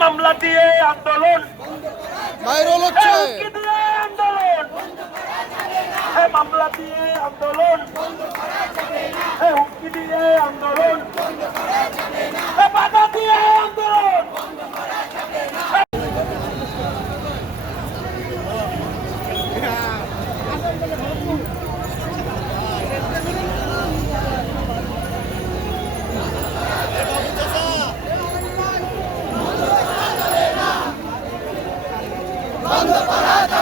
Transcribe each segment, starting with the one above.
মামলা দিয়ে আন্দোলন। ভাইরাল হচ্ছে। আন্দোলন। মামলা দিয়ে আন্দোলন। হুমকি দিয়ে আন্দোলন এ বাধা দিয়ে আন্দোলন ছাত্র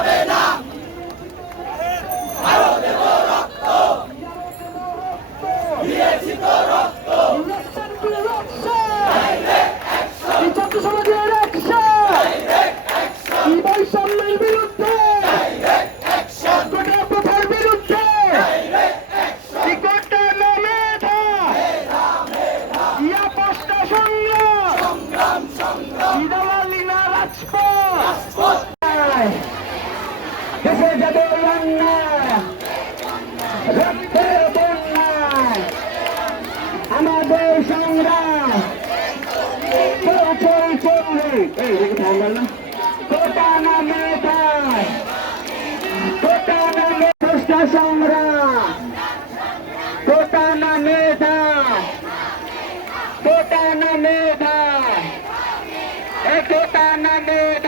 સંગ્રહ પોતાના મેધા. પોતાના મેધા. એ પોતાના મેધા.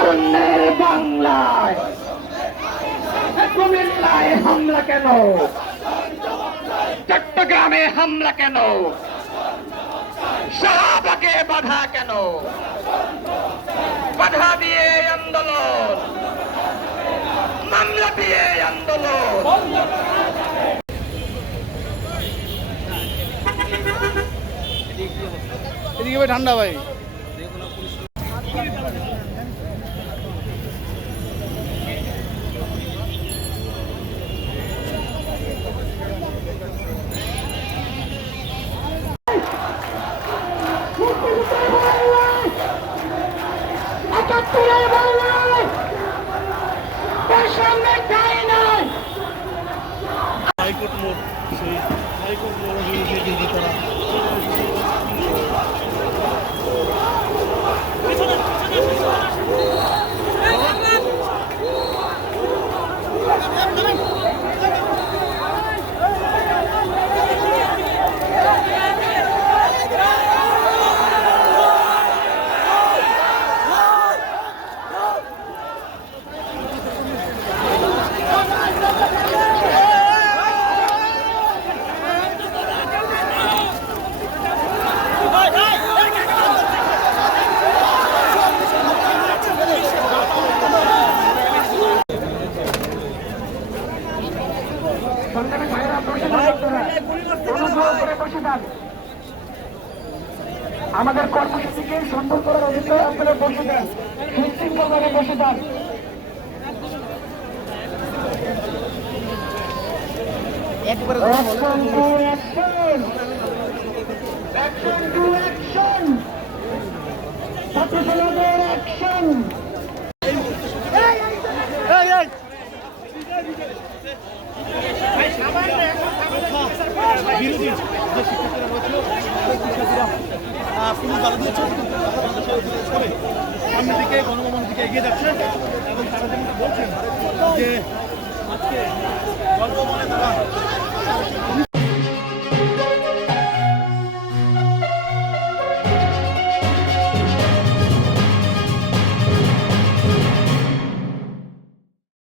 তারুণ্যের বাংলায় কুমিল্লায় হামলা কেন? চট্টগ্রামে হামলা কেন? শাহবাগে বাধা কেন? বাধা দিয়ে আন্দোলন। মামলা দিয়ে আন্দোলন। ঠান্ডা ভাই। আমাদের কর্মসূচিকে সুন্দর করার অধিকার আপনারা বসে দেন। সুশৃঙ্খলভাবে বসে দেন। ছাত্র সমাজের অ্যাকশন বাংলাদেশের করে সামনের দিকে গণভবনের দিকে এগিয়ে যাচ্ছে এবং তারা যেমন বলছেন যে আজকে গল্প বলে তারা